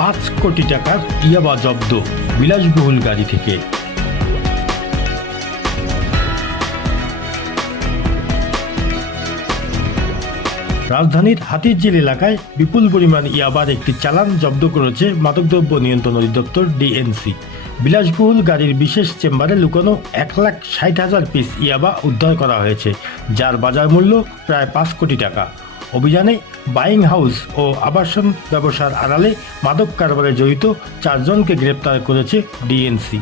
পাঁচ কোটি টাকার ইয়াবা জব্দ বিলাসবহুল গাড়ি থেকে। রাজধানীর হাতিরঝিল এলাকায় বিপুল পরিমাণ ইয়াবার একটি চালান জব্দ করেছে মাদকদ্রব্য নিয়ন্ত্রণ অধিদপ্তর ডিএনসি। বিলাসবহুল গাড়ির বিশেষ চেম্বারে লুকানো এক লাখ ষাট হাজার পিস ইয়াবা উদ্ধার করা হয়েছে, যার বাজার মূল্য প্রায় পাঁচ কোটি টাকা। অভিযানে বাইং হাউস ও আবাসন ব্যবসার আড়ালে মাদক কারবারে জড়িত চারজনকে গ্রেপ্তার করেছে ডিএনসি।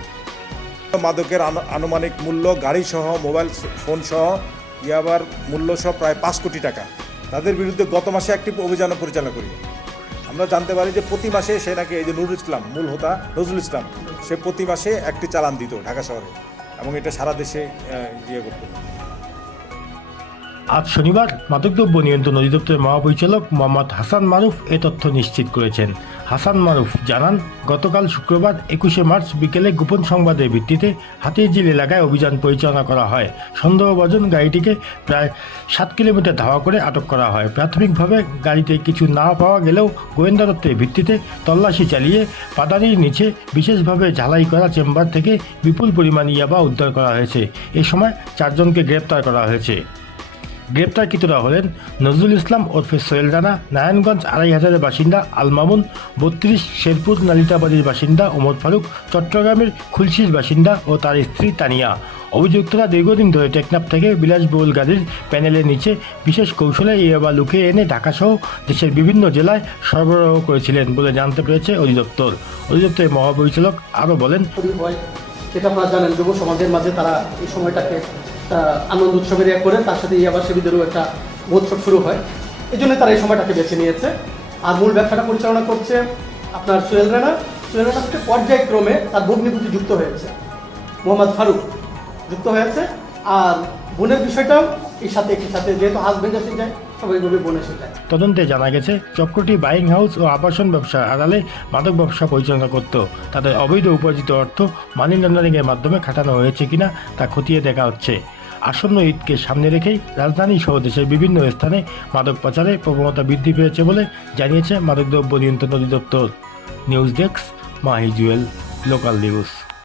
মাদকের আনু- আনুমানিক মূল্য গাড়ি সহ, মোবাইল ফোন সহ, ইয়াবার মূল্য সহ প্রায় পাঁচ কোটি টাকা। তাদের বিরুদ্ধে গত মাসে একটি অভিযান পরিচালনা করি। আমরা জানতে পারি যে প্রতি মাসে সে নাকি এই যে নুরুল ইসলাম, মূল হোতা নজরুল ইসলাম, সে প্রতি মাসে একটি চালান দিত ঢাকা শহরে এবং এটা সারা দেশে ইয়ে করতো। আজ শনিবার মাদকদ্রব্য নিয়ন্ত্রণ অধিদপ্তরের মহাপরিচালক মোহাম্মদ হাসান মারুফ এ তথ্য নিশ্চিত করেছেন। হাসান মারুফ জানান, গতকাল শুক্রবার একুশে মার্চ বিকেলে গোপন সংবাদের ভিত্তিতে হাতিরঝিল এলাকায় অভিযান পরিচালনা করা হয়। সন্দেহভাজন গাড়িটিকে প্রায় সাত কিলোমিটার ধাওয়া করে আটক করা হয়। প্রাথমিকভাবে গাড়িতে কিছু না পাওয়া গেলেও গোয়েন্দা তত্ত্বের ভিত্তিতে তল্লাশি চালিয়ে পাদারির নিচে বিশেষভাবে ঝালাই করা চেম্বার থেকে বিপুল পরিমাণ ইয়াবা উদ্ধার করা হয়েছে। এ সময় চারজনকে গ্রেপ্তার করা হয়েছে। গ্রেপ্তারকৃতরা হলেন নজরুল ইসলাম ওরফে সোহেল রানা, নারায়ণগঞ্জ আড়াই হাজারের বাসিন্দা আলমামুন বত্রিশ শেরপুর নালিতাবাড়ির বাসিন্দা ওমর ফারুক, চট্টগ্রামের খুলশির বাসিন্দা ও তার স্ত্রী তানিয়া। অভিযুক্তরা দীর্ঘদিন ধরে টেকনাফ থেকে বিলাসবহুল গাড়ির প্যানেলের নিচে বিশেষ কৌশলে ইয়াবা লুকিয়ে এনে ঢাকাসহ দেশের বিভিন্ন জেলায় সরবরাহ করেছিলেন বলে জানতে পেরেছে অধিদপ্তর। অধিদপ্তরের মহাপরিচালক আরও বলেন, সেটা আপনারা জানেন, যুব সমাজের মাঝে তারা এই সময়টাকে আনন্দ উৎসবের এক করে, তার সাথে ইয়াবা সেবীদেরও একটা মহোৎসব শুরু হয়। এই জন্য তারা এই সময়টাকে বেছে নিয়েছে। আর মূল ব্যবসাটা পরিচালনা করছে আপনার সোহেল রানা। সোহেল রানা থেকে পর্যায়ক্রমে তার ভগ্নিপতি যুক্ত হয়েছে। মোহাম্মদ ফারুক যুক্ত হয়েছে। আর বোনের বিষয়টাও এর সাথে একই সাথে, যেহেতু সবাই এসে যায়। তদন্তে জানা গেছে, চক্রটি বাইং হাউস ও আবাসন ব্যবসার আড়ালে মাদক ব্যবসা পরিচালনা করত। তাদের অবৈধ উপার্জিত অর্থ মানি লন্ডারিংয়ের মাধ্যমে খাটানো হয়েছে কিনা তা খতিয়ে দেখা হচ্ছে। আসন্ন ঈদকে সামনে রেখেই রাজধানী সহ দেশের বিভিন্ন স্থানে মাদক পাচারে প্রবণতা বৃদ্ধি পেয়েছে বলে জানিয়েছে মাদকদ্রব্য নিয়ন্ত্রণ অধিদপ্তর। নিউজ ডেস্ক, মাহিজুয়েল, লোকাল নিউজ।